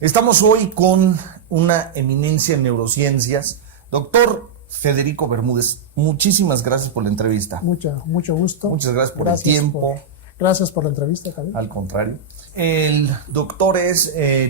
Estamos hoy con una eminencia en neurociencias, doctor Federico Bermúdez. Muchísimas gracias por la entrevista. Mucho gusto. Muchas gracias por el tiempo. Gracias por la entrevista, Javier. Al contrario. El doctor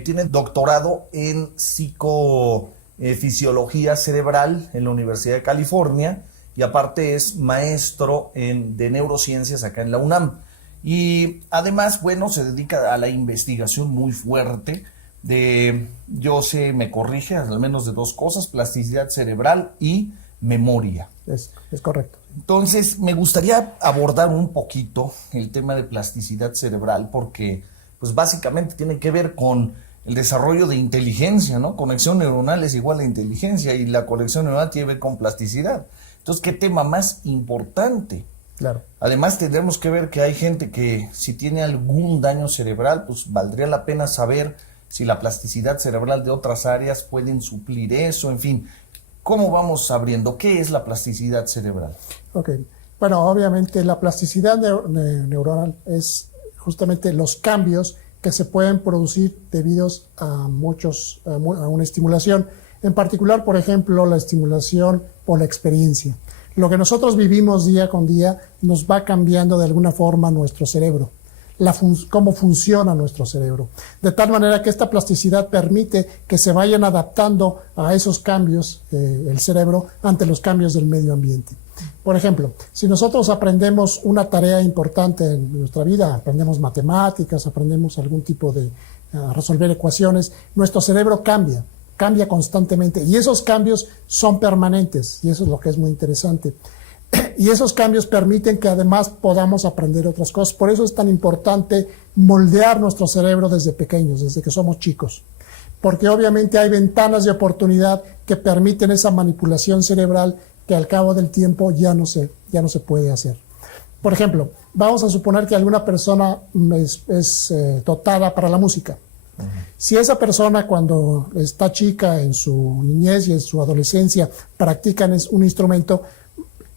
tiene doctorado en psicofisiología cerebral en la Universidad de California y aparte es maestro de neurociencias acá en la UNAM. Y además, bueno, se dedica a la investigación muy fuerte me corrige, al menos de dos cosas: plasticidad cerebral y memoria. Es correcto. Entonces, me gustaría abordar un poquito el tema de plasticidad cerebral porque, pues básicamente tiene que ver con el desarrollo de inteligencia, ¿no? Conexión neuronal es igual a inteligencia y la conexión neuronal tiene que ver con plasticidad. Entonces, ¿qué tema más importante? Claro. Además, tendremos que ver que hay gente que si tiene algún daño cerebral, pues valdría la pena saber si la plasticidad cerebral de otras áreas pueden suplir eso, en fin. ¿Cómo vamos abriendo? ¿Qué es la plasticidad cerebral? Ok. Bueno, obviamente la plasticidad neuronal es justamente los cambios que se pueden producir debido a una estimulación. En particular, por ejemplo, la estimulación por la experiencia. Lo que nosotros vivimos día con día nos va cambiando de alguna forma nuestro cerebro. Cómo funciona nuestro cerebro. De tal manera que esta plasticidad permite que se vayan adaptando a esos cambios el cerebro ante los cambios del medio ambiente. Por ejemplo, si nosotros aprendemos una tarea importante en nuestra vida, aprendemos matemáticas, aprendemos algún tipo de resolver ecuaciones, nuestro cerebro cambia constantemente y esos cambios son permanentes y eso es lo que es muy interesante. Y esos cambios permiten que además podamos aprender otras cosas. Por eso es tan importante moldear nuestro cerebro desde pequeños, desde que somos chicos. Porque obviamente hay ventanas de oportunidad que permiten esa manipulación cerebral que al cabo del tiempo ya no se puede hacer. Por ejemplo, vamos a suponer que alguna persona es dotada para la música. Si esa persona cuando está chica, en su niñez y en su adolescencia, practican un instrumento,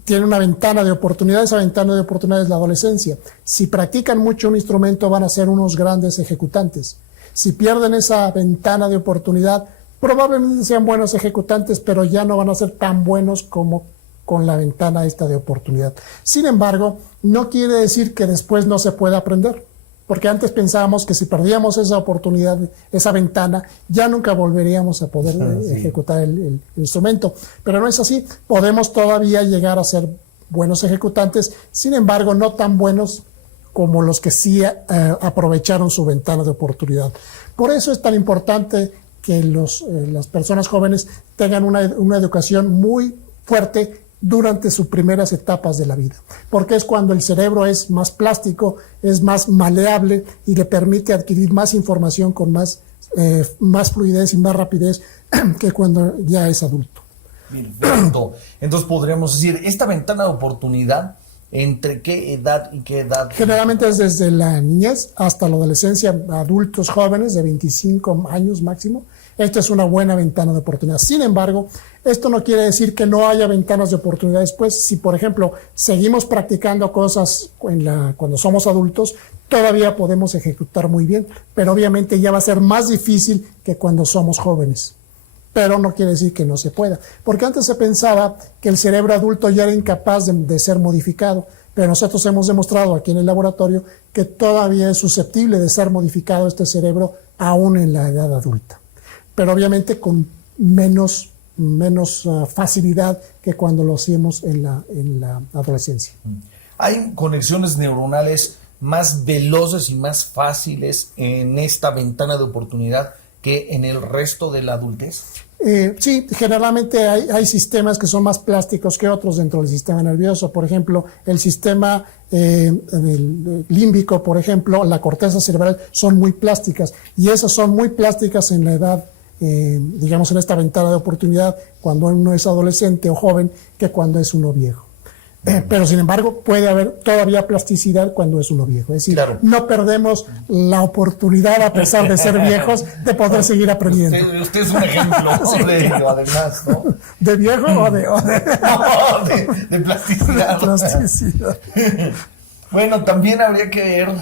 tiene una ventana de oportunidad. Esa ventana de oportunidad es la adolescencia. Si practican mucho un instrumento, van a ser unos grandes ejecutantes. Si pierden esa ventana de oportunidad, probablemente sean buenos ejecutantes, pero ya no van a ser tan buenos como con la ventana esta de oportunidad. Sin embargo, no quiere decir que después no se pueda aprender. Porque antes pensábamos que si perdíamos esa oportunidad, esa ventana, ya nunca volveríamos a poder ejecutar el instrumento. Pero no es así. Podemos todavía llegar a ser buenos ejecutantes, sin embargo, no tan buenos como los que sí aprovecharon su ventana de oportunidad. Por eso es tan importante que las personas jóvenes tengan una educación muy fuerte durante sus primeras etapas de la vida, porque es cuando el cerebro es más plástico, es más maleable y le permite adquirir más información con más fluidez y más rapidez que cuando ya es adulto. Perfecto. Entonces podríamos decir, esta ventana de oportunidad, ¿entre qué edad y qué edad? Generalmente es desde la niñez hasta la adolescencia, adultos jóvenes de 25 años máximo. Esta es una buena ventana de oportunidad. Sin embargo, esto no quiere decir que no haya ventanas de oportunidad después. Si, por ejemplo, seguimos practicando cosas cuando somos adultos, todavía podemos ejecutar muy bien, pero obviamente ya va a ser más difícil que cuando somos jóvenes. Pero no quiere decir que no se pueda, porque antes se pensaba que el cerebro adulto ya era incapaz de ser modificado, pero nosotros hemos demostrado aquí en el laboratorio que todavía es susceptible de ser modificado este cerebro aún en la edad adulta, pero obviamente con menos facilidad que cuando lo hacíamos en la adolescencia. ¿Hay conexiones neuronales más veloces y más fáciles en esta ventana de oportunidad que en el resto de la adultez? Sí, generalmente hay sistemas que son más plásticos que otros dentro del sistema nervioso. Por ejemplo, el sistema límbico, por ejemplo, la corteza cerebral son muy plásticas y esas son muy plásticas en la edad, digamos en esta ventana de oportunidad cuando uno es adolescente o joven que cuando es uno viejo. Pero sin embargo puede haber todavía plasticidad cuando es uno viejo. Es decir, claro, no perdemos la oportunidad a pesar de ser viejos de poder seguir aprendiendo. Usted es un ejemplo además, ¿no? ¿De viejo o de plasticidad? Plasticidad. Bueno, también habría que ver,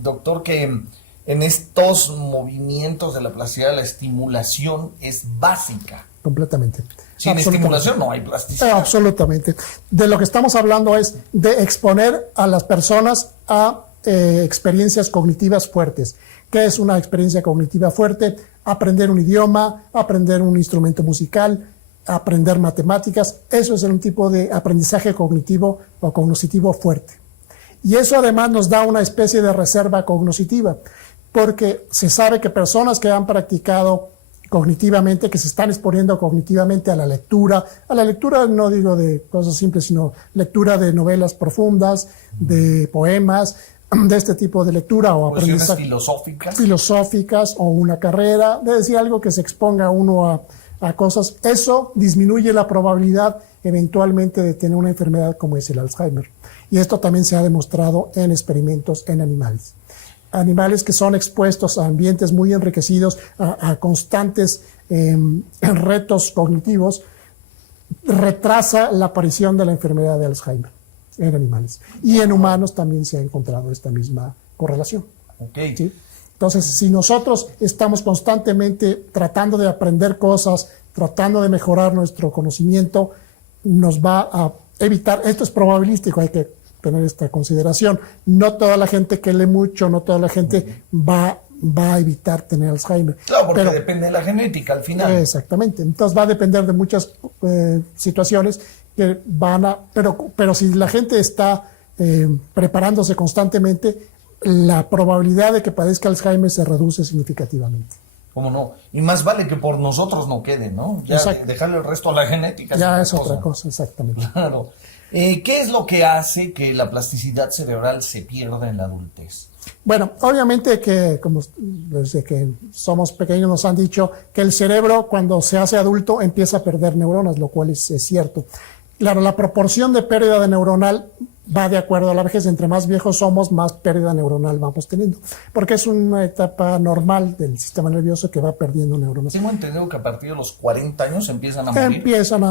doctor, que en estos movimientos de la plasticidad, la estimulación es básica. Completamente. Sin estimulación no hay plasticidad. Absolutamente. De lo que estamos hablando es de exponer a las personas a experiencias cognitivas fuertes. ¿Qué es una experiencia cognitiva fuerte? Aprender un idioma, aprender un instrumento musical, aprender matemáticas. Eso es un tipo de aprendizaje cognitivo o cognoscitivo fuerte. Y eso además nos da una especie de reserva cognoscitiva, porque se sabe que personas que han practicado cognitivamente, que se están exponiendo cognitivamente a la lectura no digo de cosas simples, sino lectura de novelas profundas, de poemas, de este tipo de lectura o aprendizaje filosóficas o una carrera, de decir algo que se exponga uno a cosas, eso disminuye la probabilidad eventualmente de tener una enfermedad como es el Alzheimer. Y esto también se ha demostrado en experimentos en animales. Animales que son expuestos a ambientes muy enriquecidos, a constantes retos cognitivos, retrasa la aparición de la enfermedad de Alzheimer en animales. Y en humanos también se ha encontrado esta misma correlación. Okay. ¿Sí? Entonces, si nosotros estamos constantemente tratando de aprender cosas, tratando de mejorar nuestro conocimiento, nos va a evitar, esto es probabilístico, hay que tener esta consideración, no toda la gente que lee mucho, no toda la gente va a evitar tener Alzheimer. Claro, porque depende de la genética al final. Exactamente, entonces va a depender de muchas situaciones que van a, pero si la gente está preparándose constantemente, la probabilidad de que padezca Alzheimer se reduce significativamente. ¿Cómo no? Y más vale que por nosotros no quede, ¿no? Ya dejarle el resto a la genética. Ya es otra cosa, exactamente. Claro. ¿Qué es lo que hace que la plasticidad cerebral se pierda en la adultez? Bueno, obviamente que como desde que somos pequeños nos han dicho que el cerebro cuando se hace adulto empieza a perder neuronas, lo cual es cierto. Claro, la proporción de pérdida de neuronal va de acuerdo a la vejez. Entre más viejos somos, más pérdida neuronal vamos teniendo. Porque es una etapa normal del sistema nervioso que va perdiendo neuronas. Tengo entendido que a partir de los 40 años empiezan a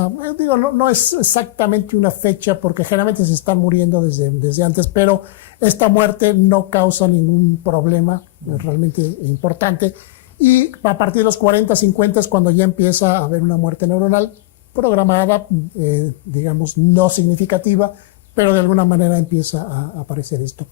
morir. Digo, no es exactamente una fecha porque generalmente se están muriendo desde antes, pero esta muerte no causa ningún problema realmente importante. Y a partir de los 40, 50 es cuando ya empieza a haber una muerte neuronal programada, digamos, no significativa, pero de alguna manera empieza a aparecer esto.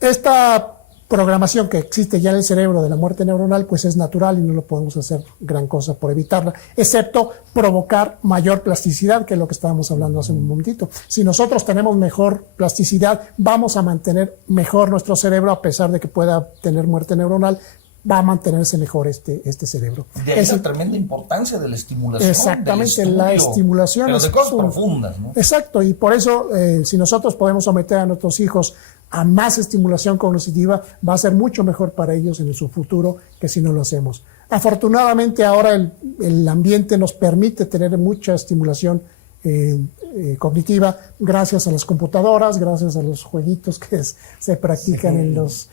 Esta programación que existe ya en el cerebro de la muerte neuronal, pues es natural y no lo podemos hacer gran cosa por evitarla, excepto provocar mayor plasticidad, que es lo que estábamos hablando hace un momentito. Si nosotros tenemos mejor plasticidad, vamos a mantener mejor nuestro cerebro, a pesar de que pueda tener muerte neuronal, va a mantenerse mejor este cerebro. De ahí la tremenda importancia de la estimulación. Exactamente, la estimulación. Pero de cosas profundas, ¿no? Exacto, y por eso, si nosotros podemos someter a nuestros hijos a más estimulación cognitiva, va a ser mucho mejor para ellos en su futuro que si no lo hacemos. Afortunadamente, ahora el ambiente nos permite tener mucha estimulación cognitiva gracias a las computadoras, gracias a los jueguitos que se practican en los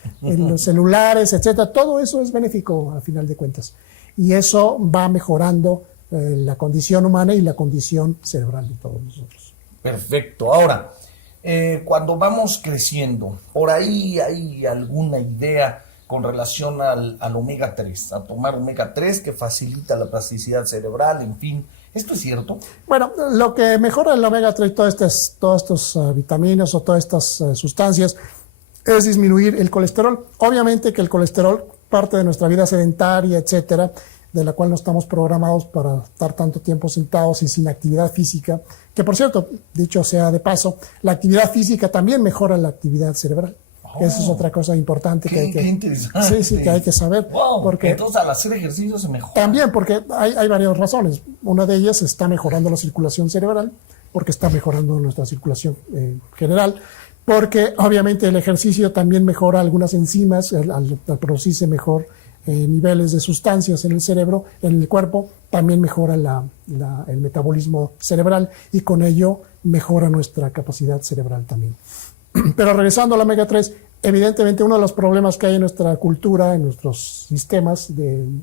celulares, etcétera. Todo eso es benéfico a final de cuentas y eso va mejorando la condición humana y la condición cerebral de todos nosotros. Perfecto. Ahora, cuando vamos creciendo, por ahí hay alguna idea con relación al omega 3, a tomar omega 3 que facilita la plasticidad cerebral, en fin. ¿Esto es cierto? Bueno, lo que mejora el omega 3 y todas estas vitaminas o todas estas sustancias es disminuir el colesterol. Obviamente que el colesterol, parte de nuestra vida sedentaria, etcétera, de la cual no estamos programados para estar tanto tiempo sentados y sin actividad física, que por cierto, dicho sea de paso, la actividad física también mejora la actividad cerebral. Esa es otra cosa importante que hay que... Qué interesante. Sí, que hay que saber. Wow, porque entonces al hacer ejercicio se mejora. También porque hay varias razones. Una de ellas está mejorando la circulación cerebral, porque está mejorando nuestra circulación general, porque obviamente el ejercicio también mejora algunas enzimas, al producirse mejor niveles de sustancias en el cerebro, en el cuerpo, también mejora el metabolismo cerebral y con ello mejora nuestra capacidad cerebral también. Pero regresando al omega 3, evidentemente uno de los problemas que hay en nuestra cultura, en nuestros sistemas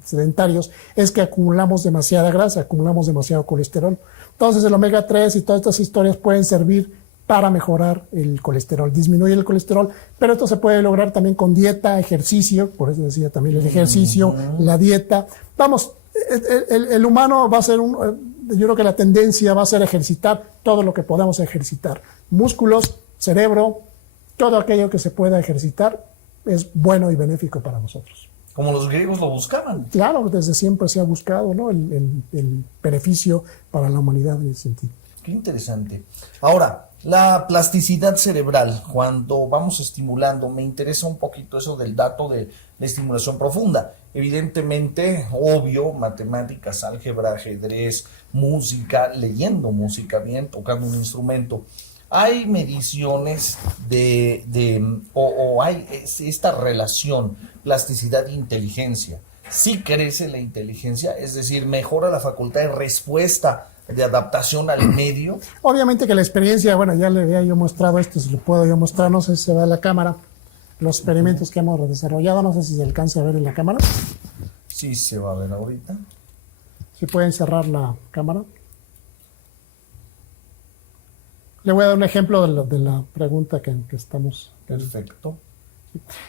sedentarios, es que acumulamos demasiada grasa, acumulamos demasiado colesterol. Entonces el omega 3 y todas estas historias pueden servir para mejorar el colesterol, disminuye el colesterol, pero esto se puede lograr también con dieta, ejercicio, por eso decía también el ejercicio, la dieta. Vamos, el humano va a ser yo creo que la tendencia va a ser ejercitar todo lo que podamos ejercitar. Músculos, cerebro, todo aquello que se pueda ejercitar es bueno y benéfico para nosotros. Como los griegos lo buscaban. Claro, desde siempre se ha buscado, ¿no?, el beneficio para la humanidad en ese sentido. Qué interesante. Ahora, la plasticidad cerebral, cuando vamos estimulando, me interesa un poquito eso del dato de la estimulación profunda. Evidentemente, obvio, matemáticas, álgebra, ajedrez, música, leyendo música bien, tocando un instrumento. Hay mediciones o hay esta relación, plasticidad e inteligencia. Sí crece la inteligencia, es decir, mejora la facultad de respuesta, de adaptación al medio. Obviamente que la experiencia, bueno, ya le había yo mostrado esto, si lo puedo yo mostrar, no sé si se ve en la cámara, los experimentos que hemos desarrollado, no sé si se alcanza a ver en la cámara. Sí, se va a ver ahorita. Si pueden cerrar la cámara. Le voy a dar un ejemplo de la pregunta que estamos. Perfecto.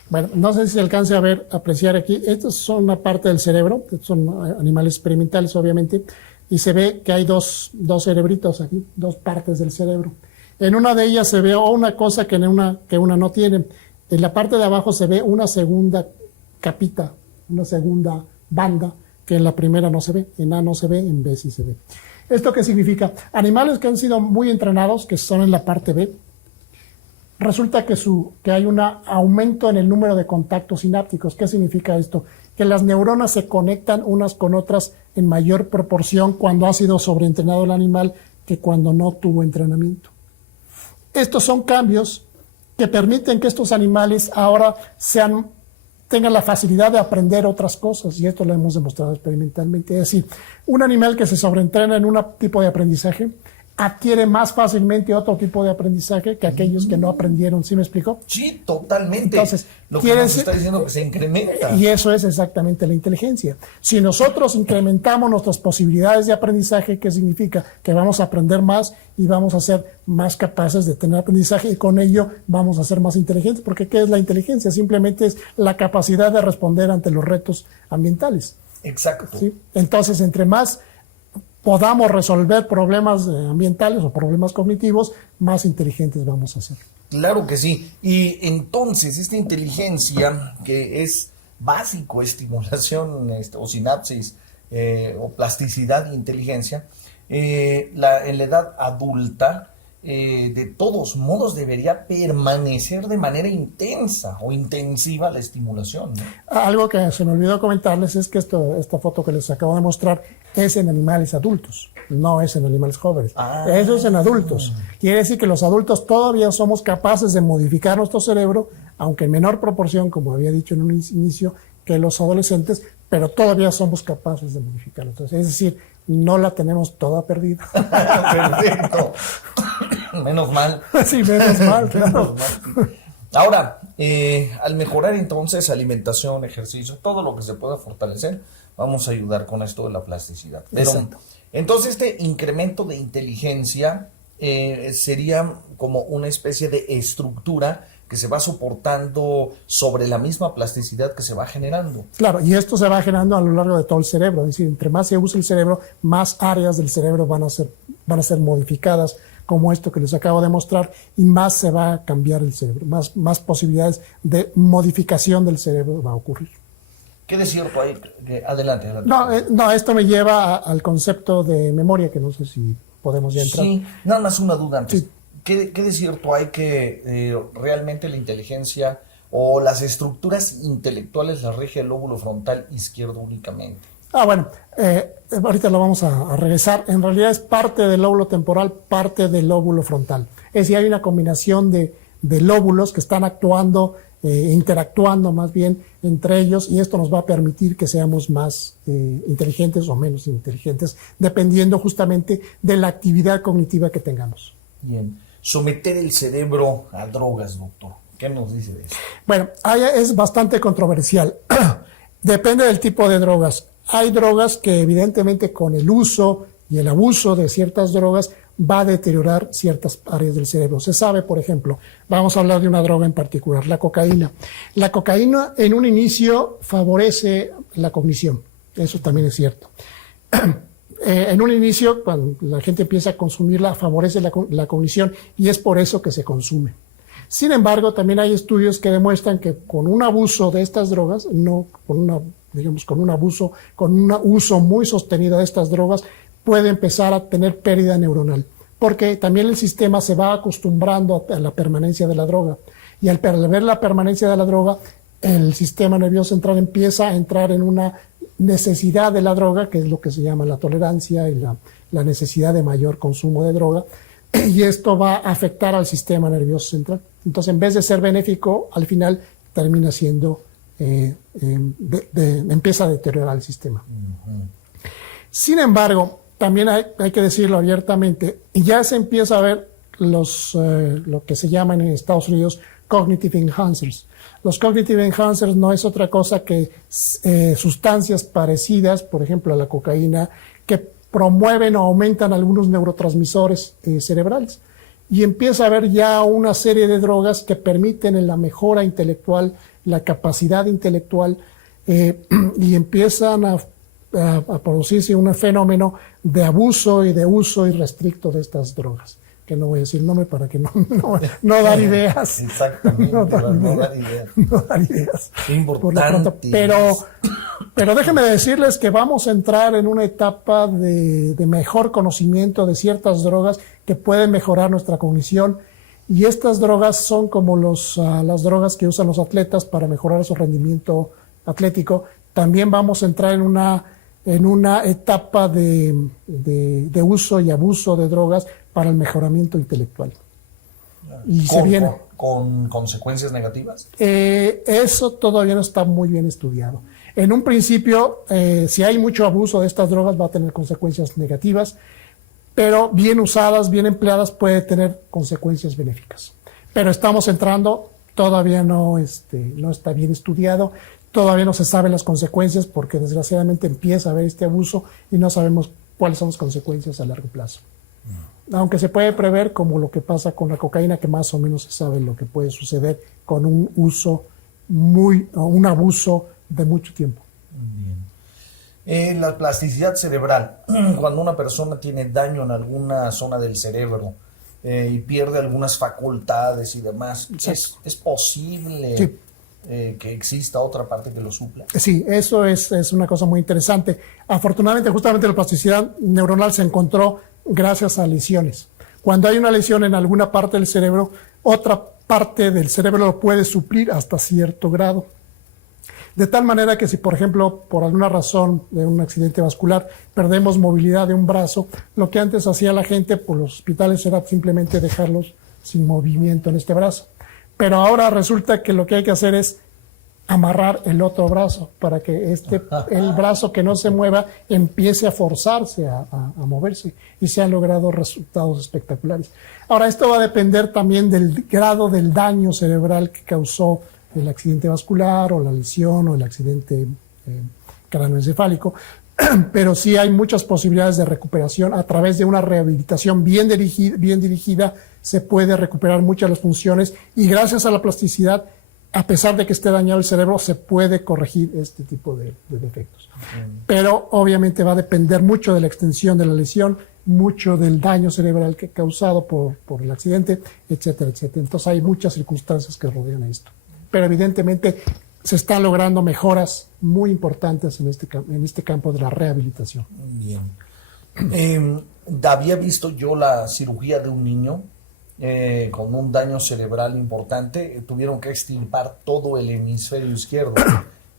Bueno, no sé si se alcance a ver, apreciar aquí. Estos son una parte del cerebro, son animales experimentales, obviamente, y se ve que hay dos cerebritos aquí, dos partes del cerebro. En una de ellas se ve una cosa que una no tiene. En la parte de abajo se ve una segunda capita, una segunda banda, que en la primera no se ve, en A no se ve, en B sí se ve. ¿Esto qué significa? Animales que han sido muy entrenados, que son en la parte B, resulta que hay un aumento en el número de contactos sinápticos. ¿Qué significa esto? Que las neuronas se conectan unas con otras en mayor proporción cuando ha sido sobreentrenado el animal que cuando no tuvo entrenamiento. Estos son cambios que permiten que estos animales ahora tengan la facilidad de aprender otras cosas, y esto lo hemos demostrado experimentalmente. Es decir, un animal que se sobreentrena en un tipo de aprendizaje adquiere más fácilmente otro tipo de aprendizaje que aquellos que no aprendieron. ¿Sí me explico? Sí, totalmente. Entonces, lo que nos está diciendo que se incrementa. Y eso es exactamente la inteligencia. Si nosotros incrementamos nuestras posibilidades de aprendizaje, ¿qué significa? Que vamos a aprender más y vamos a ser más capaces de tener aprendizaje, y con ello vamos a ser más inteligentes. Porque ¿qué es la inteligencia? Simplemente es la capacidad de responder ante los retos ambientales. Exacto. ¿Sí? Entonces, entre más podamos resolver problemas ambientales o problemas cognitivos, más inteligentes vamos a ser. Claro que sí. Y entonces esta inteligencia, que es básico, estimulación o sinapsis o plasticidad e inteligencia, en la edad adulta, de todos modos debería permanecer de manera intensa o intensiva la estimulación, ¿no? Algo que se me olvidó comentarles es que esta foto que les acabo de mostrar es en animales adultos, no es en animales jóvenes. Eso es en adultos. Quiere decir que los adultos todavía somos capaces de modificar nuestro cerebro, aunque en menor proporción, como había dicho en un inicio, que los adolescentes, pero todavía somos capaces de modificarlo. Entonces, es decir, no la tenemos toda perdida. Perfecto. Menos mal. Sí, menos mal, claro. Menos mal. Ahora, al mejorar entonces alimentación, ejercicio, todo lo que se pueda fortalecer, vamos a ayudar con esto de la plasticidad. Pero, exacto. Entonces este incremento de inteligencia sería como una especie de estructura que se va soportando sobre la misma plasticidad que se va generando. Claro, y esto se va generando a lo largo de todo el cerebro. Es decir, entre más se usa el cerebro, más áreas del cerebro van a ser modificadas, como esto que les acabo de mostrar, y más se va a cambiar el cerebro, más posibilidades de modificación del cerebro va a ocurrir. ¿Qué de cierto hay? Adelante. No, esto me lleva al concepto de memoria, que no sé si podemos ya entrar. Sí, nada más una duda antes. Sí. ¿Qué de cierto hay que realmente la inteligencia o las estructuras intelectuales las rige el lóbulo frontal izquierdo únicamente? Bueno, ahorita lo vamos a regresar. En realidad es parte del lóbulo temporal, parte del lóbulo frontal. Es decir, hay una combinación de lóbulos que están actuando, interactuando más bien entre ellos, y esto nos va a permitir que seamos más inteligentes o menos inteligentes, dependiendo justamente de la actividad cognitiva que tengamos. Bien. Someter el cerebro a drogas, doctor. ¿Qué nos dice de eso? Bueno, es bastante controversial. Depende del tipo de drogas. Hay drogas que evidentemente con el uso y el abuso de ciertas drogas va a deteriorar ciertas áreas del cerebro. Se sabe, por ejemplo, vamos a hablar de una droga en particular, la cocaína. La cocaína en un inicio favorece la cognición, eso también es cierto. En un inicio, cuando la gente empieza a consumirla, favorece la cognición y es por eso que se consume. Sin embargo, también hay estudios que demuestran que con un abuso de estas drogas, no con un uso muy sostenido de estas drogas, puede empezar a tener pérdida neuronal, porque también el sistema se va acostumbrando a la permanencia de la droga. Y al ver la permanencia de la droga, el sistema nervioso central empieza a entrar en una necesidad de la droga, que es lo que se llama la tolerancia y la necesidad de mayor consumo de droga, y esto va a afectar al sistema nervioso central. Entonces, en vez de ser benéfico, al final termina siendo, empieza a deteriorar el sistema. Sin embargo, también hay que decirlo abiertamente, ya se empieza a ver lo que se llaman en Estados Unidos cognitive enhancers. Los cognitive enhancers no es otra cosa que sustancias parecidas, por ejemplo, a la cocaína, que promueven o aumentan algunos neurotransmisores cerebrales. Y empieza a haber ya una serie de drogas que permiten la mejora intelectual, la capacidad intelectual, y empiezan a producirse un fenómeno de abuso y de uso irrestricto de estas drogas, que no voy a decir nombre para que no dar ideas. Exactamente, no dar ideas. No dar ideas. Qué importante. Pero déjenme decirles que vamos a entrar en una etapa de mejor conocimiento de ciertas drogas que pueden mejorar nuestra cognición, y estas drogas son como las drogas que usan los atletas para mejorar su rendimiento atlético. También vamos a entrar en una etapa de uso y abuso de drogas para el mejoramiento intelectual. Y se viene. ¿Con consecuencias negativas? Eso todavía no está muy bien estudiado. En un principio, si hay mucho abuso de estas drogas, va a tener consecuencias negativas, pero bien usadas, bien empleadas, puede tener consecuencias benéficas. Pero estamos entrando, todavía no está bien estudiado, todavía no se saben las consecuencias porque desgraciadamente empieza a haber este abuso y no sabemos cuáles son las consecuencias a largo plazo. Aunque se puede prever, como lo que pasa con la cocaína, que más o menos se sabe lo que puede suceder con un uso un abuso de mucho tiempo. Bien. La plasticidad cerebral, cuando una persona tiene daño en alguna zona del cerebro y pierde algunas facultades y demás, ¿es posible que exista otra parte que lo supla? Sí, eso es una cosa muy interesante. Afortunadamente, justamente la plasticidad neuronal se encontró gracias a lesiones. Cuando hay una lesión en alguna parte del cerebro, otra parte del cerebro lo puede suplir hasta cierto grado. De tal manera que si, por ejemplo, por alguna razón de un accidente vascular, perdemos movilidad de un brazo, lo que antes hacía la gente por los hospitales era simplemente dejarlos sin movimiento en este brazo. Pero ahora resulta que lo que hay que hacer es amarrar el otro brazo para que el brazo que no se mueva empiece a forzarse a moverse, y se han logrado resultados espectaculares. Ahora, esto va a depender también del grado del daño cerebral que causó el accidente vascular o la lesión o el accidente cráneoencefálico, pero sí hay muchas posibilidades de recuperación a través de una rehabilitación bien dirigida. Se puede recuperar muchas de las funciones, y gracias a la plasticidad, a pesar de que esté dañado el cerebro, se puede corregir este tipo de defectos. Pero obviamente va a depender mucho de la extensión de la lesión, mucho del daño cerebral que ha causado por el accidente, etcétera, etcétera. Entonces hay muchas circunstancias que rodean a esto. Pero evidentemente se están logrando mejoras muy importantes en este campo de la rehabilitación. Bien. Había visto yo la cirugía de un niño con un daño cerebral importante. Tuvieron que extirpar todo el hemisferio izquierdo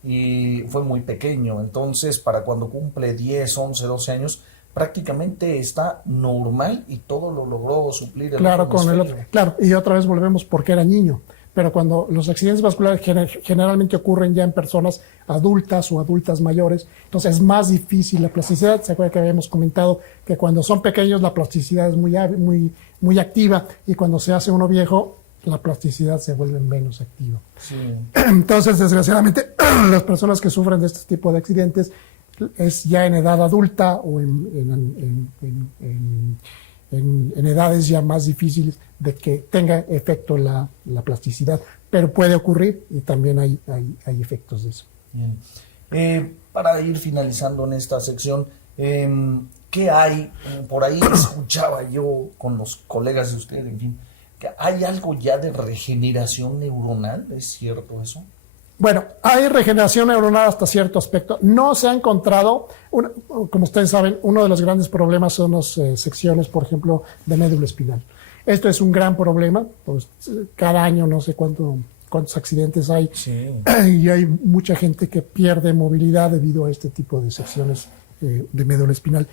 y fue muy pequeño. Entonces, para cuando cumple 10, 11, 12 años, prácticamente está normal y todo lo logró suplir el otro hemisferio. Claro, y otra vez volvemos porque era niño. Pero cuando los accidentes vasculares generalmente ocurren ya en personas adultas o adultas mayores, entonces es más difícil la plasticidad. Se acuerda que habíamos comentado que cuando son pequeños la plasticidad es muy activa, y cuando se hace uno viejo la plasticidad se vuelve menos activa. Sí. Entonces, desgraciadamente, las personas que sufren de este tipo de accidentes es ya en edad adulta o en en edades ya más difíciles de que tenga efecto la plasticidad, pero puede ocurrir y también hay efectos de eso. Bien. Para ir finalizando en esta sección, ¿qué hay? Por ahí escuchaba yo con los colegas de ustedes, en fin, que hay algo ya de regeneración neuronal, ¿es cierto eso? Bueno, hay regeneración neuronal hasta cierto aspecto. No se ha encontrado, como ustedes saben, uno de los grandes problemas son las secciones, por ejemplo, de médula espinal. Esto es un gran problema, pues cada año no sé cuántos accidentes hay, sí. Y hay mucha gente que pierde movilidad debido a este tipo de secciones de médula espinal.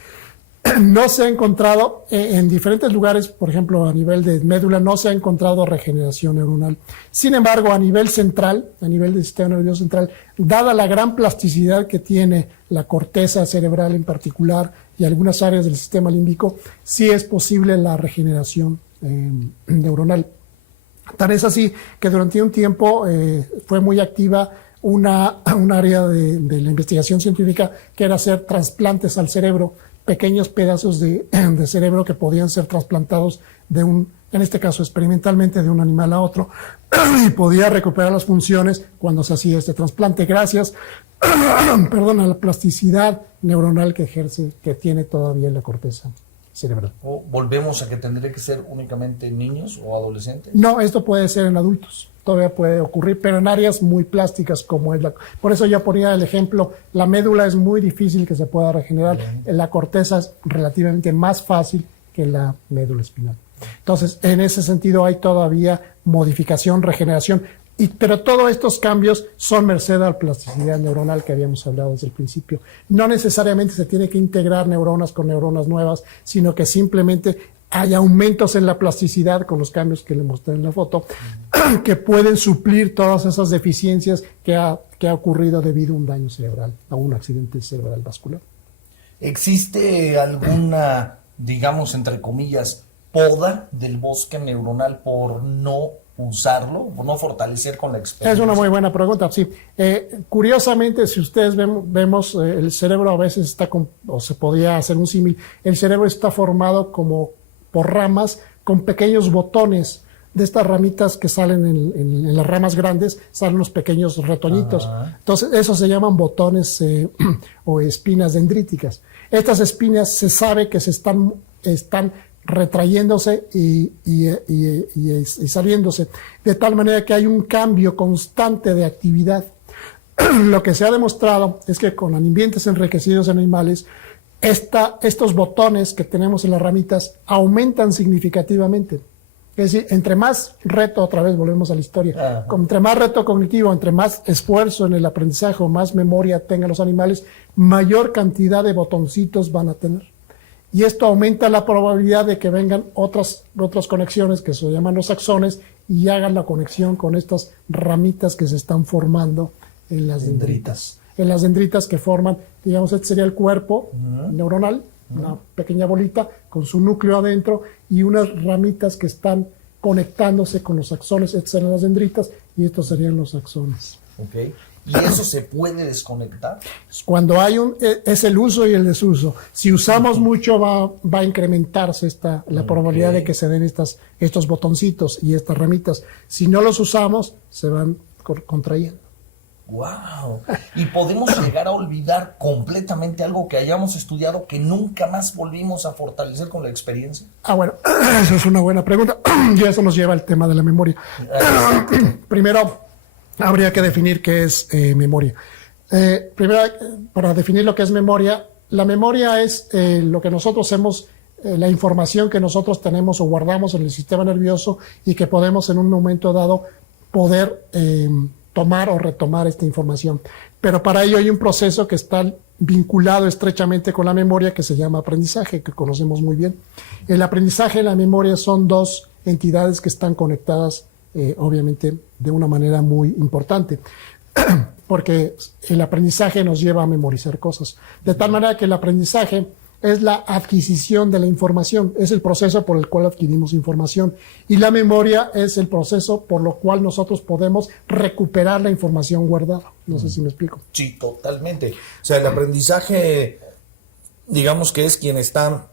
No se ha encontrado en diferentes lugares, por ejemplo, a nivel de médula, no se ha encontrado regeneración neuronal. Sin embargo, a nivel central, a nivel del sistema nervioso central, dada la gran plasticidad que tiene la corteza cerebral en particular y algunas áreas del sistema límbico, sí es posible la regeneración neuronal. Tan es así que durante un tiempo fue muy activa un área de la investigación científica que era hacer trasplantes al cerebro, pequeños pedazos de cerebro que podían ser trasplantados en este caso experimentalmente, de un animal a otro, y podía recuperar las funciones cuando se hacía este trasplante, gracias a la plasticidad neuronal que tiene todavía la corteza cerebral. ¿Volvemos a que tendría que ser únicamente niños o adolescentes? No, esto puede ser en adultos. Todavía puede ocurrir, pero en áreas muy plásticas como es por eso yo ponía el ejemplo, la médula es muy difícil que se pueda regenerar, la corteza es relativamente más fácil que la médula espinal. Entonces, en ese sentido hay todavía modificación, regeneración, pero todos estos cambios son merced a la plasticidad neuronal que habíamos hablado desde el principio. No necesariamente se tiene que integrar neuronas con neuronas nuevas, sino que simplemente hay aumentos en la plasticidad con los cambios que le mostré en la foto que pueden suplir todas esas deficiencias que ha ocurrido debido a un daño cerebral, a un accidente cerebral vascular. ¿Existe alguna, digamos, entre comillas, poda del bosque neuronal por no usarlo, por no fortalecer con la experiencia? Es una muy buena pregunta, sí. Curiosamente, si ustedes vemos el cerebro a veces está o se podría hacer un símil, el cerebro está formado como por ramas con pequeños botones. De estas ramitas que salen en las ramas grandes, salen los pequeños retoñitos. Entonces, esos se llaman botones o espinas dendríticas. Estas espinas se sabe que se están retrayéndose y saliéndose, de tal manera que hay un cambio constante de actividad. Lo que se ha demostrado es que con ambientes enriquecidos en animales, estos botones que tenemos en las ramitas aumentan significativamente. Es decir, entre más reto, otra vez volvemos a la historia, entre más reto cognitivo, entre más esfuerzo en el aprendizaje o más memoria tengan los animales, mayor cantidad de botoncitos van a tener. Y esto aumenta la probabilidad de que vengan otras conexiones que se llaman los axones y hagan la conexión con estas ramitas que se están formando en las dendritas. En las dendritas que forman, digamos, este sería el cuerpo neuronal, una pequeña bolita con su núcleo adentro y unas ramitas que están conectándose con los axones. Estas serían las dendritas y estos serían los axones. Okay. ¿Y eso se puede desconectar? Cuando hay es el uso y el desuso. Si usamos mucho va a incrementarse la probabilidad de que se den estos botoncitos y estas ramitas. Si no los usamos, se van contrayendo. ¡Wow! Y podemos llegar a olvidar completamente algo que hayamos estudiado que nunca más volvimos a fortalecer con la experiencia. Bueno, esa es una buena pregunta. Y eso nos lleva al tema de la memoria. Primero, habría que definir qué es memoria. Primero, para definir lo que es memoria, la memoria es lo que nosotros hemos, la información que nosotros tenemos o guardamos en el sistema nervioso y que podemos en un momento dado poder tomar o retomar esta información. Pero para ello hay un proceso que está vinculado estrechamente con la memoria que se llama aprendizaje, que conocemos muy bien. El aprendizaje y la memoria son dos entidades que están conectadas obviamente de una manera muy importante, porque el aprendizaje nos lleva a memorizar cosas. De tal manera que el aprendizaje es la adquisición de la información, es el proceso por el cual adquirimos información, y la memoria es el proceso por lo cual nosotros podemos recuperar la información guardada. No sé si me explico. Sí, totalmente. O sea, el aprendizaje, digamos que es quien está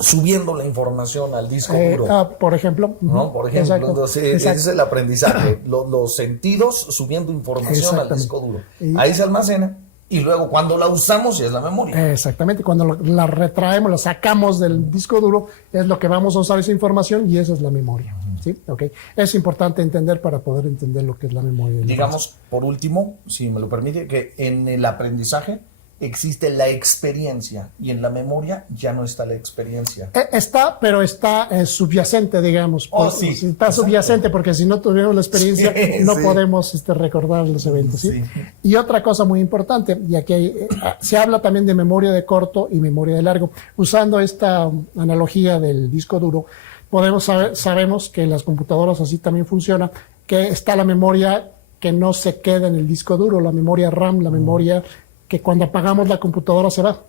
subiendo la información al disco duro. Por ejemplo. ¿No? Por ejemplo, Exacto, entonces, exacto. ese es el aprendizaje. Los sentidos subiendo información al disco duro. Ahí se almacena y luego cuando la usamos ya es la memoria. Exactamente, cuando la retraemos, la sacamos del disco duro, es lo que vamos a usar esa información y esa es la memoria. ¿Sí? Okay. Es importante entender para poder entender lo que es la memoria. Digamos, por último, si me lo permite, que en el aprendizaje existe la experiencia y en la memoria ya no está la experiencia. Está, pero está subyacente, digamos. Sí. Está exacto. Subyacente porque si no tuviéramos la experiencia no podemos recordar los eventos. ¿Sí? Y otra cosa muy importante, y aquí se habla también de memoria de corto y memoria de largo. Usando esta analogía del disco duro, sabemos que en las computadoras así también funciona, que está la memoria que no se queda en el disco duro, la memoria RAM, la memoria que cuando apagamos la computadora se va.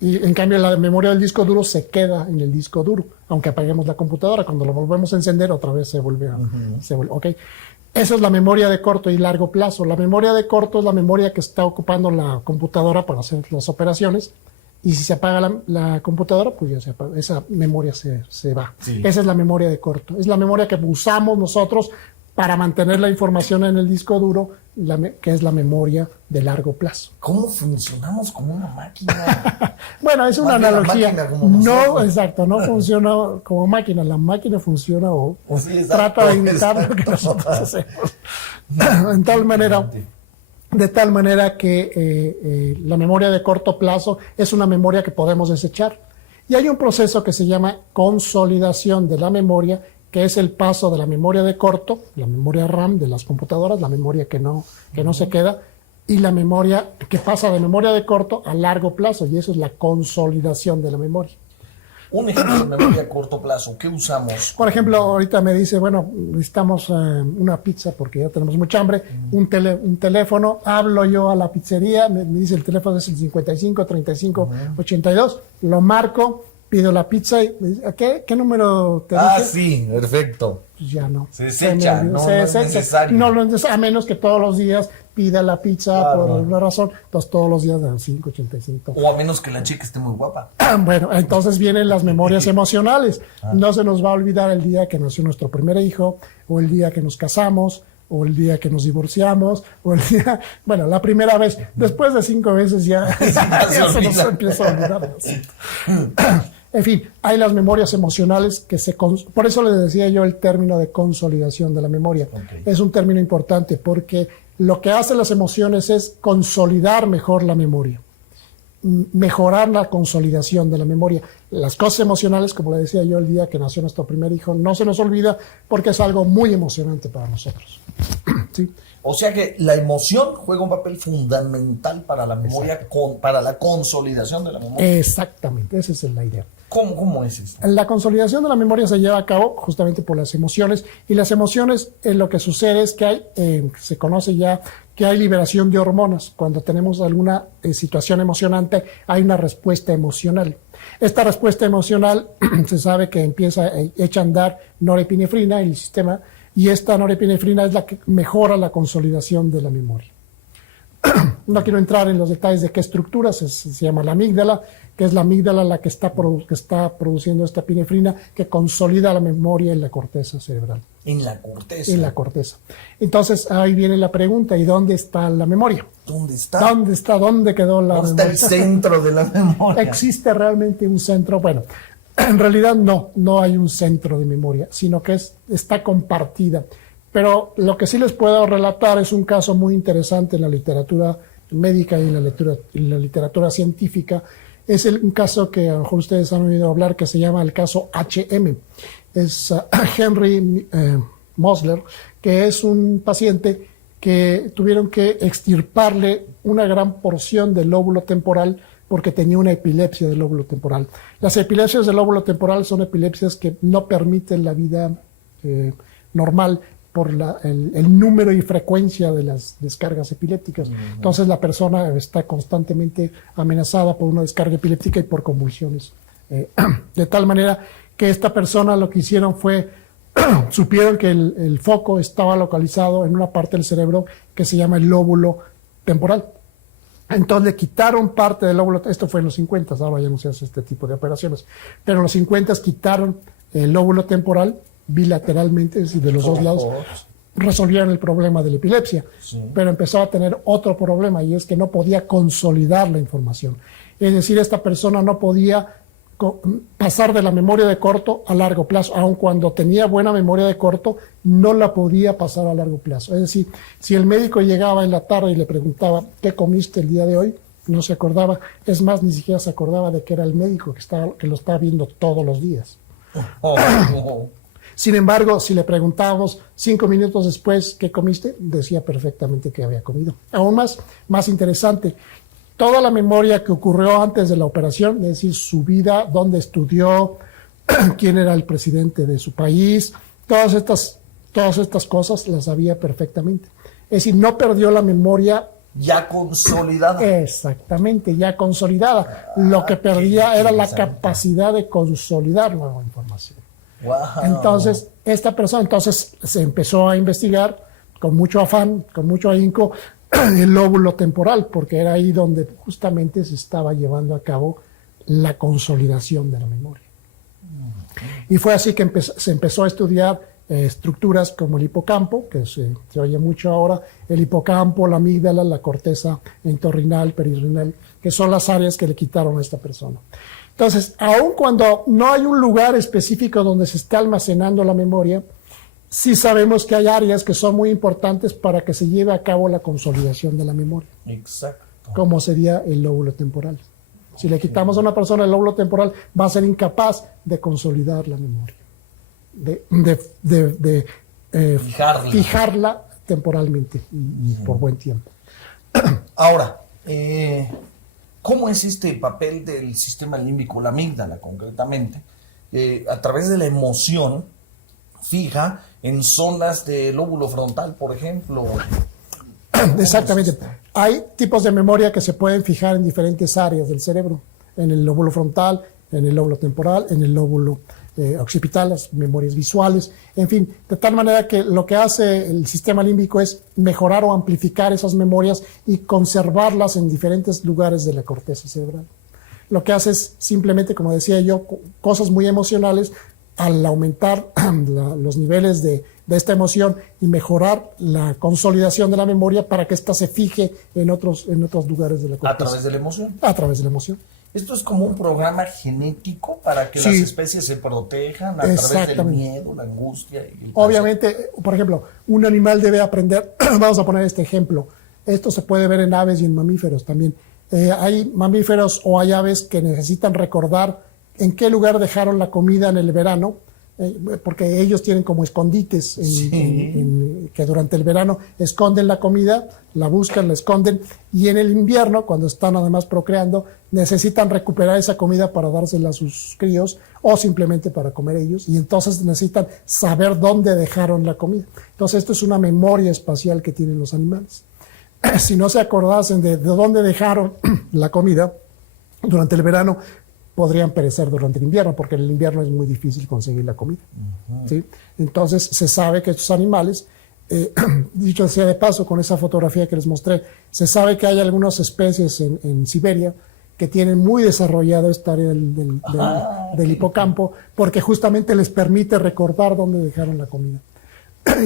Y en cambio la memoria del disco duro se queda en el disco duro, aunque apaguemos la computadora. Cuando lo volvemos a encender, otra vez se vuelve a... Okay. Esa es la memoria de corto y largo plazo. La memoria de corto es la memoria que está ocupando la computadora para hacer las operaciones. Y si se apaga la computadora, pues ya se apaga. Esa memoria se va. Sí. Esa es la memoria de corto. Es la memoria que usamos nosotros para mantener la información en el disco duro, que es la memoria de largo plazo. ¿Cómo funcionamos como una máquina? Bueno, es una analogía. No, exacto, no funciona como máquina. La máquina funciona o sí, trata de imitar lo que nosotros hacemos. De tal manera que la memoria de corto plazo es una memoria que podemos desechar. Y hay un proceso que se llama consolidación de la memoria, que es el paso de la memoria de corto, la memoria RAM de las computadoras, la memoria que no se queda, y la memoria que pasa de memoria de corto a largo plazo, y eso es la consolidación de la memoria. Un ejemplo de memoria a corto plazo, ¿qué usamos? Por ejemplo, ahorita me dice, bueno, necesitamos una pizza porque ya tenemos mucha hambre, un teléfono, hablo yo a la pizzería, me dice el teléfono es el 55 35 82, lo marco, pido la pizza y me dice, ¿qué número te dije? Sí, perfecto. Pues ya no. Se desecha, no es necesario. No, a menos que todos los días pida la pizza por alguna razón, entonces todos los días dan 5.85. O a menos que la chica esté muy guapa. Bueno, entonces vienen las memorias emocionales. No se nos va a olvidar el día que nació nuestro primer hijo, o el día que nos casamos, o el día que nos divorciamos, o el día, bueno, la primera vez. Después de 5 veces ya se nos empieza a olvidar. En fin, hay las memorias emocionales que por eso les decía yo el término de consolidación de la memoria. Okay. Es un término importante porque lo que hacen las emociones es consolidar mejor la memoria, mejorar la consolidación de la memoria. Las cosas emocionales, como le decía yo el día que nació nuestro primer hijo, no se nos olvida porque es algo muy emocionante para nosotros. ¿Sí? O sea que la emoción juega un papel fundamental para la memoria, para la consolidación de la memoria. Exactamente, esa es la idea. ¿Cómo es eso? La consolidación de la memoria se lleva a cabo justamente por las emociones, y las emociones, lo que sucede es que hay, se conoce ya que hay liberación de hormonas. Cuando tenemos alguna situación emocionante, hay una respuesta emocional. Esta respuesta emocional se sabe que echa a andar norepinefrina en el sistema, y esta norepinefrina es la que mejora la consolidación de la memoria. No quiero entrar en los detalles de qué estructura, se llama la amígdala, que es la amígdala la que está produciendo esta epinefrina que consolida la memoria en la corteza cerebral. En la corteza. En la corteza. Entonces ahí viene la pregunta, ¿y dónde está la memoria? ¿Dónde está? ¿Dónde está? ¿Dónde quedó la memoria? ¿Dónde está el centro de la memoria? ¿Existe realmente un centro? Bueno, en realidad no hay un centro de memoria, sino que está compartida. Pero lo que sí les puedo relatar es un caso muy interesante en la literatura médica y en la literatura científica. Es un caso que a lo mejor ustedes han oído hablar, que se llama el caso HM. Es Henry Mosler, que es un paciente que tuvieron que extirparle una gran porción del lóbulo temporal porque tenía una epilepsia del lóbulo temporal. Las epilepsias del lóbulo temporal son epilepsias que no permiten la vida normal por el número y frecuencia de las descargas epilépticas. Entonces la persona está constantemente amenazada por una descarga epiléptica y por convulsiones. De tal manera que esta persona lo que hicieron fue, supieron que el foco estaba localizado en una parte del cerebro que se llama el lóbulo temporal. Entonces le quitaron parte del lóbulo, esto fue en los 50, ahora ya no se hace este tipo de operaciones, pero en los 50 quitaron el lóbulo temporal bilateralmente, es decir, de los dos lados, resolvieron el problema de la epilepsia, pero empezó a tener otro problema, y es que no podía consolidar la información. Es decir, esta persona no podía pasar de la memoria de corto a largo plazo, aun cuando tenía buena memoria de corto, no la podía pasar a largo plazo. Es decir, si el médico llegaba en la tarde y le preguntaba, ¿qué comiste el día de hoy?, no se acordaba, es más, ni siquiera se acordaba de que era el médico que lo estaba viendo todos los días. Sin embargo, si le preguntábamos 5 minutos después qué comiste, decía perfectamente que había comido. Aún más interesante, toda la memoria que ocurrió antes de la operación, es decir, su vida, dónde estudió, quién era el presidente de su país, todas estas cosas las sabía perfectamente. Es decir, no perdió la memoria ya consolidada. Exactamente, ya consolidada. Lo que perdía era la capacidad de consolidar nueva información. Wow. Entonces, esta persona se empezó a investigar con mucho afán, con mucho ahínco, el lóbulo temporal, porque era ahí donde justamente se estaba llevando a cabo la consolidación de la memoria. Y fue así que se empezó a estudiar estructuras como el hipocampo, que se oye mucho ahora, el hipocampo, la amígdala, la corteza entorrinal, perirrenal, que son las áreas que le quitaron a esta persona. Entonces, aun cuando no hay un lugar específico donde se esté almacenando la memoria, sí sabemos que hay áreas que son muy importantes para que se lleve a cabo la consolidación de la memoria. Exacto. Como sería el lóbulo temporal. Si le quitamos a una persona el lóbulo temporal, va a ser incapaz de consolidar la memoria, de fijarla temporalmente y por buen tiempo. Ahora, ¿cómo es este papel del sistema límbico, la amígdala concretamente? A través de la emoción fija en zonas del lóbulo frontal, por ejemplo. Exactamente. Hay tipos de memoria que se pueden fijar en diferentes áreas del cerebro, en el lóbulo frontal, en el lóbulo temporal, en el lóbulo occipital, las memorias visuales, en fin, de tal manera que lo que hace el sistema límbico es mejorar o amplificar esas memorias y conservarlas en diferentes lugares de la corteza cerebral. Lo que hace es simplemente, como decía yo, cosas muy emocionales, al aumentar los niveles de esta emoción y mejorar la consolidación de la memoria para que ésta se fije en otros lugares de la corteza. ¿A través de la emoción? A través de la emoción. Esto es como un programa genético para que las especies se protejan a través del miedo, la angustia. Y obviamente, por ejemplo, un animal debe aprender, vamos a poner este ejemplo, esto se puede ver en aves y en mamíferos también. Hay mamíferos o hay aves que necesitan recordar en qué lugar dejaron la comida en el verano, porque ellos tienen como escondites que durante el verano esconden la comida, la buscan, la esconden, y en el invierno, cuando están además procreando, necesitan recuperar esa comida para dársela a sus críos o simplemente para comer ellos, y entonces necesitan saber dónde dejaron la comida. Entonces esto es una memoria espacial que tienen los animales. Si no se acordasen de dónde dejaron la comida durante el verano, podrían perecer durante el invierno, porque en el invierno es muy difícil conseguir la comida. ¿Sí? Entonces se sabe que estos animales, dicho sea de paso, con esa fotografía que les mostré, se sabe que hay algunas especies en Siberia que tienen muy desarrollado esta área del hipocampo, porque justamente les permite recordar dónde dejaron la comida.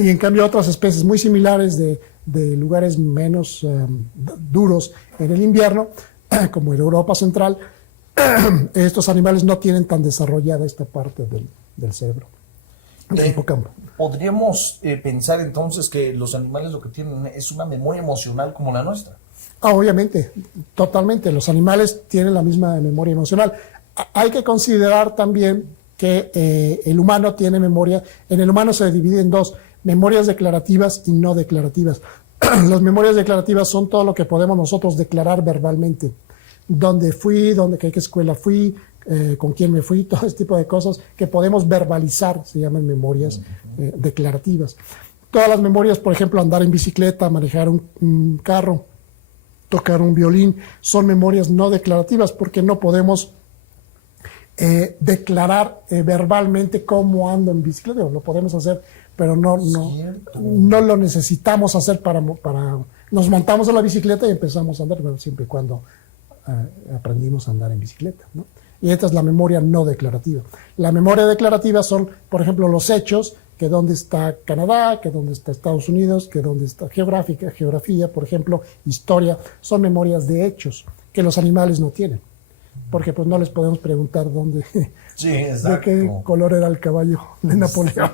Y en cambio otras especies muy similares de lugares menos duros en el invierno, como en Europa Central, estos animales no tienen tan desarrollada esta parte del cerebro, del hipocampo. ¿Podríamos pensar entonces que los animales lo que tienen es una memoria emocional como la nuestra? Obviamente, totalmente. Los animales tienen la misma memoria emocional. Hay que considerar también que el humano tiene memoria. En el humano se divide en dos: memorias declarativas y no declarativas. Las memorias declarativas son todo lo que podemos nosotros declarar verbalmente. Dónde fui, qué escuela fui, con quién me fui, todo este tipo de cosas que podemos verbalizar, se llaman memorias declarativas. Todas las memorias, por ejemplo, andar en bicicleta, manejar un carro, tocar un violín, son memorias no declarativas porque no podemos declarar verbalmente cómo ando en bicicleta. Lo podemos hacer, pero no lo necesitamos hacer para nos montamos a la bicicleta y empezamos a andar, bueno, siempre y cuando aprendimos a andar en bicicleta, ¿no? Y esta es la memoria no declarativa. La memoria declarativa son, por ejemplo, los hechos, que dónde está Canadá, que dónde está Estados Unidos, que dónde está geografía, por ejemplo, historia. Son memorias de hechos que los animales no tienen, porque pues no les podemos preguntar dónde, Sí, de qué color era el caballo de Napoleón.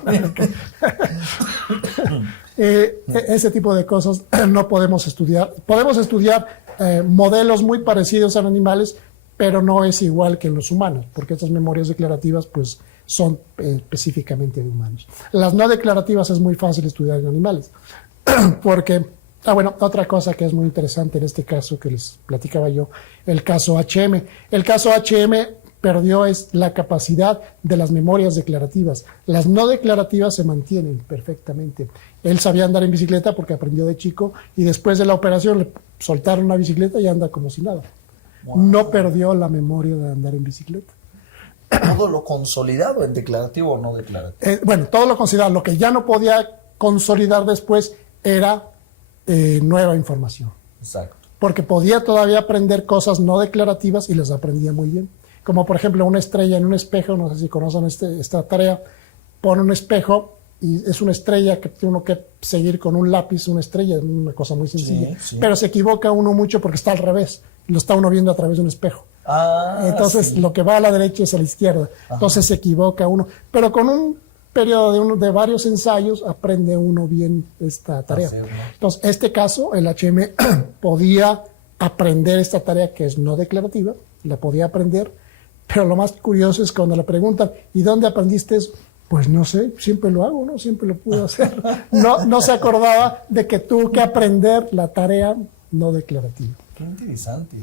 Ese tipo de cosas no podemos estudiar. Podemos estudiar modelos muy parecidos a los animales, pero no es igual que en los humanos, porque estas memorias declarativas pues son específicamente de humanos. Las no declarativas es muy fácil estudiar en animales, porque, bueno, otra cosa que es muy interesante en este caso que les platicaba yo, el caso HM. El caso HM perdió la capacidad de las memorias declarativas. Las no declarativas se mantienen perfectamente. Él sabía andar en bicicleta porque aprendió de chico y después de la operación le soltaron una bicicleta y anda como si nada. Wow. No perdió la memoria de andar en bicicleta. ¿Todo lo consolidado en declarativo o no declarativo? Bueno, todo lo considerado. Lo que ya no podía consolidar después era nueva información. Exacto. Porque podía todavía aprender cosas no declarativas y las aprendía muy bien. Como por ejemplo una estrella en un espejo, no sé si conocen esta tarea, pone un espejo y es una estrella que tiene uno que seguir con un lápiz, una estrella, una cosa muy sencilla. Sí, sí. Pero se equivoca uno mucho porque está al revés, lo está uno viendo a través de un espejo. Entonces sí. Lo que va a la derecha es a la izquierda. Ajá. Entonces se equivoca uno. Pero con un periodo de varios ensayos aprende uno bien esta tarea. Entonces, este caso, el HM podía aprender esta tarea que es no declarativa, la podía aprender, pero lo más curioso es cuando le preguntan, ¿y dónde aprendiste eso? Pues no sé, siempre lo hago, ¿no? Siempre lo pude hacer. No se acordaba de que tuvo que aprender la tarea no declarativa. Qué interesante.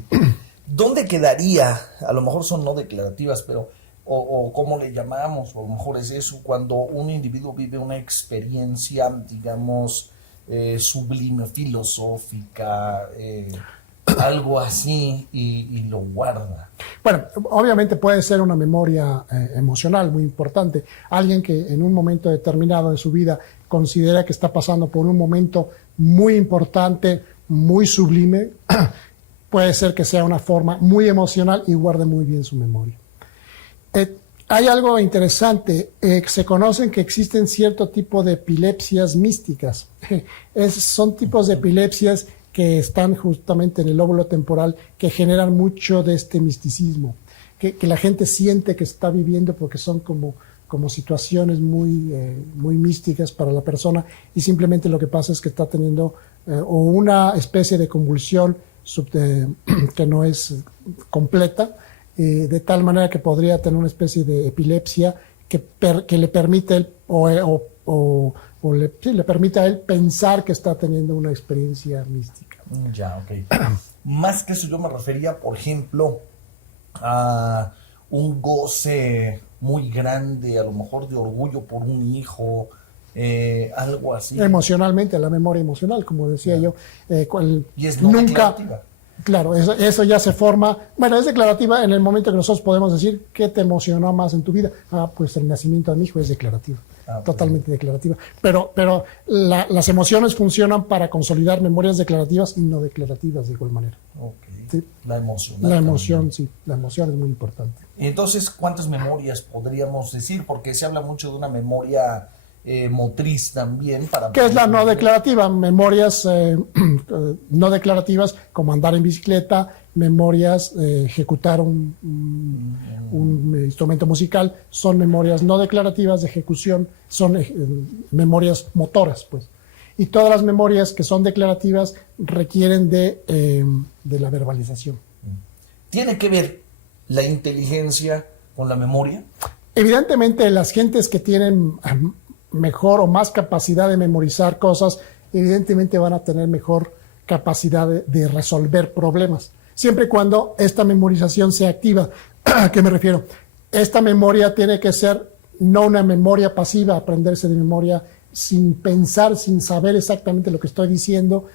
¿Dónde quedaría? A lo mejor son no declarativas, pero o cómo le llamamos, o a lo mejor es eso, cuando un individuo vive una experiencia, digamos, sublime, filosófica, algo así, y lo guarda. Bueno, obviamente puede ser una memoria emocional muy importante. Alguien que en un momento determinado de su vida considera que está pasando por un momento muy importante, muy sublime, puede ser que sea una forma muy emocional y guarde muy bien su memoria. Hay algo interesante, se conocen que existen cierto tipo de epilepsias místicas. Son tipos de epilepsias que están justamente en el lóbulo temporal, que generan mucho de este misticismo, que la gente siente que está viviendo porque son como situaciones muy místicas para la persona, y simplemente lo que pasa es que está teniendo o una especie de convulsión que no es completa, de tal manera que podría tener una especie de epilepsia que le permite le permite a él pensar que está teniendo una experiencia mística. Ya, ok. Más que eso yo me refería, por ejemplo, a un goce muy grande, a lo mejor de orgullo por un hijo, algo así. Emocionalmente, la memoria emocional, como decía yo. Y es no declarativa. Claro, eso ya se forma. Bueno, es declarativa en el momento que nosotros podemos decir qué te emocionó más en tu vida. Pues el nacimiento de mi hijo es declarativo. Totalmente declarativa. Pero las emociones funcionan para consolidar memorias declarativas y no declarativas de igual manera. Okay. ¿Sí? La emoción. La emoción, sí. La emoción es muy importante. Entonces, ¿cuántas memorias podríamos decir? Porque se habla mucho de una memoria motriz también. ¿Qué es la no declarativa? Memorias no declarativas como andar en bicicleta, memorias, ejecutar un instrumento musical, son memorias no declarativas de ejecución, son memorias motoras, pues. Y todas las memorias que son declarativas requieren de la verbalización. ¿Tiene que ver la inteligencia con la memoria? Evidentemente, las gentes que tienen mejor o más capacidad de memorizar cosas, evidentemente van a tener mejor capacidad de resolver problemas, siempre y cuando esta memorización sea activa. ¿A qué me refiero? Esta memoria tiene que ser no una memoria pasiva, aprenderse de memoria sin pensar, sin saber exactamente lo que estoy diciendo,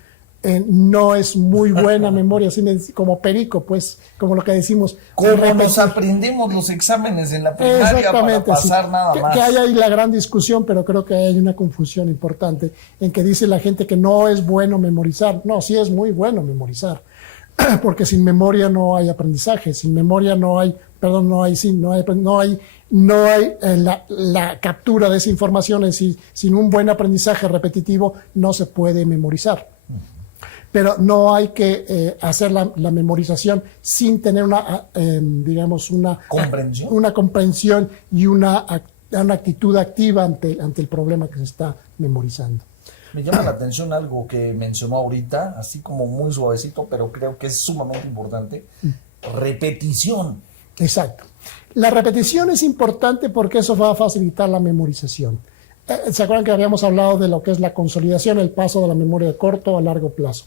no es muy buena memoria, así como perico, pues, como lo que decimos. Como nos aprendimos los exámenes en la primaria para pasar sí. nada más. Que hay ahí la gran discusión, pero creo que hay una confusión importante en que dice la gente que no es bueno memorizar. No, sí es muy bueno memorizar, porque sin memoria no hay aprendizaje, sin memoria no hay la captura de esa información, es decir, sin un buen aprendizaje repetitivo no se puede memorizar. Pero no hay que hacer la memorización sin tener una comprensión y una actitud activa ante el problema que se está memorizando. Me llama la atención algo que mencionó ahorita, así como muy suavecito, pero creo que es sumamente importante. Repetición. Exacto. La repetición es importante porque eso va a facilitar la memorización. ¿Se acuerdan que habíamos hablado de lo que es la consolidación, el paso de la memoria de corto a largo plazo?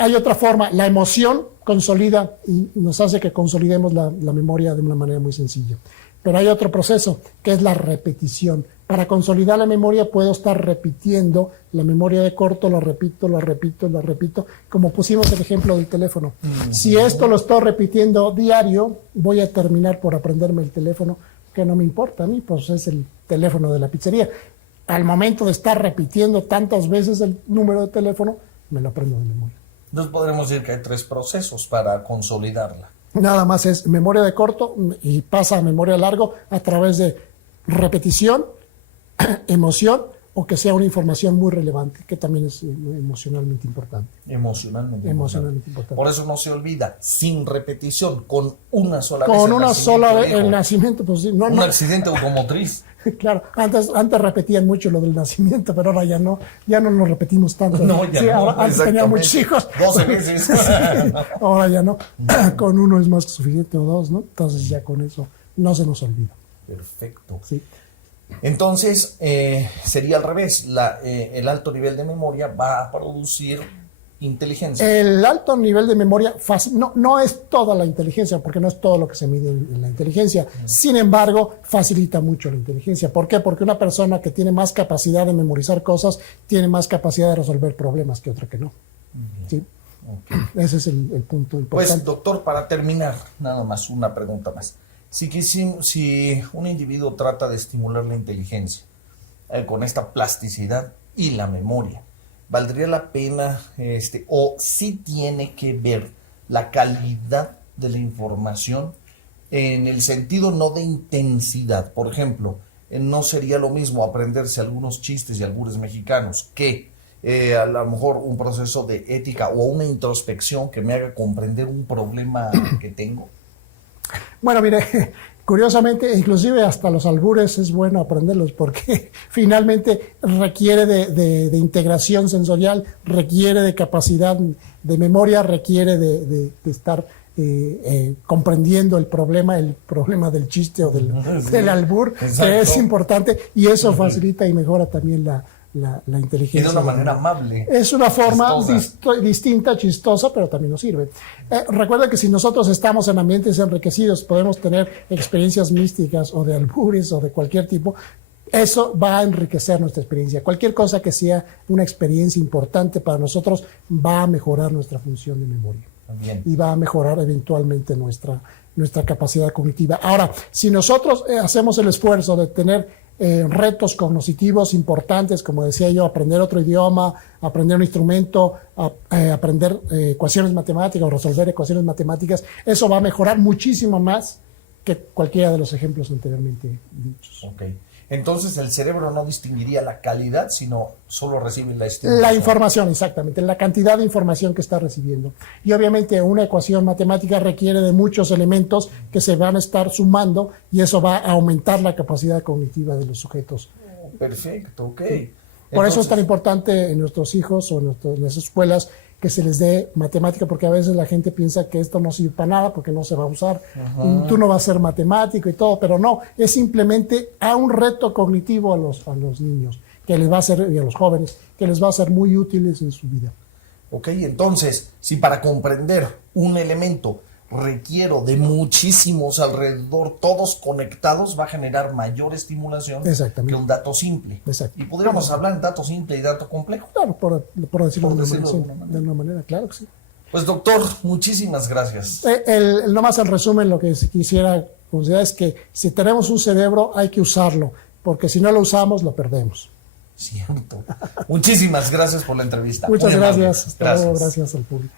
Hay otra forma, la emoción consolida y nos hace que consolidemos la memoria de una manera muy sencilla. Pero hay otro proceso, que es la repetición. Para consolidar la memoria puedo estar repitiendo la memoria de corto, lo repito, como pusimos el ejemplo del teléfono. Si esto lo estoy repitiendo diario, voy a terminar por aprenderme el teléfono, que no me importa a mí, pues es el teléfono de la pizzería. Al momento de estar repitiendo tantas veces el número de teléfono, me lo aprendo de memoria. Entonces podremos decir que hay 3 procesos para consolidarla. Nada más es memoria de corto y pasa a memoria de largo a través de repetición, emoción o que sea una información muy relevante, que también es emocionalmente importante. Emocionalmente importante. Por eso no se olvida, sin repetición, con una sola vez. Con una sola vez el nacimiento, pues sí. Un accidente automotriz. Claro, antes repetían mucho lo del nacimiento, pero ahora ya no lo repetimos tanto. No, ya no. Ahora, antes tenía muchos hijos. 12 veces. Ahora ya no. Con uno es más que suficiente o 2, ¿no? Entonces ya con eso no se nos olvida. Perfecto. Sí. Entonces, sería al revés. El alto nivel de memoria va a producir inteligencia. El alto nivel de memoria no es toda la inteligencia, porque no es todo lo que se mide en la inteligencia. Sin embargo, facilita mucho la inteligencia. ¿Por qué? Porque una persona que tiene más capacidad de memorizar cosas tiene más capacidad de resolver problemas que otra que no. ¿Sí? Okay. Ese es el punto importante. Pues, doctor, para terminar, nada más una pregunta más. Si un individuo trata de estimular la inteligencia con esta plasticidad y la memoria, ¿valdría la pena o sí tiene que ver la calidad de la información en el sentido no de intensidad? Por ejemplo, no sería lo mismo aprenderse algunos chistes y albures mexicanos que a lo mejor un proceso de ética o una introspección que me haga comprender un problema que tengo. Bueno, mire, curiosamente, inclusive hasta los albures es bueno aprenderlos porque finalmente requiere de integración sensorial, requiere de capacidad de memoria, requiere de estar comprendiendo el problema del chiste o del albur, que es importante, y eso facilita y mejora también la inteligencia. Y de una manera amable. Es una forma distinta, chistosa, pero también nos sirve. Recuerda que si nosotros estamos en ambientes enriquecidos, podemos tener experiencias místicas o de albures o de cualquier tipo. Eso va a enriquecer nuestra experiencia. Cualquier cosa que sea una experiencia importante para nosotros va a mejorar nuestra función de memoria. Bien. Y va a mejorar eventualmente nuestra capacidad cognitiva. Ahora, si nosotros hacemos el esfuerzo de tener retos cognitivos importantes, como decía yo, aprender otro idioma, aprender un instrumento, aprender ecuaciones matemáticas o resolver ecuaciones matemáticas, eso va a mejorar muchísimo más que cualquiera de los ejemplos anteriormente dichos. Okay. Entonces el cerebro no distinguiría la calidad, sino solo recibe la estimulación. La información, exactamente, la cantidad de información que está recibiendo. Y obviamente una ecuación matemática requiere de muchos elementos que se van a estar sumando y eso va a aumentar la capacidad cognitiva de los sujetos. Perfecto, ok. Por eso es tan importante en nuestros hijos o en las escuelas que se les dé matemática, porque a veces la gente piensa que esto no sirve para nada porque no se va a usar. Tú no vas a ser matemático y todo, pero no, es simplemente a un reto cognitivo a los niños, que les va a ser, y a los jóvenes, que les va a ser muy útiles en su vida. Ok, entonces, si para comprender un elemento requiero de muchísimos alrededor, todos conectados, va a generar mayor estimulación Exactamente. que un dato simple. Exacto. Y podríamos hablar en dato simple y dato complejo. Claro, por decirlo, Por de, decirlo una manera, de una manera, claro que sí. Pues doctor, muchísimas gracias. Nomás el resumen, lo que quisiera considerar es que si tenemos un cerebro hay que usarlo, porque si no lo usamos lo perdemos. Cierto. Muchísimas gracias por la entrevista. Muchas Muy amable. gracias. Hasta luego, gracias al público.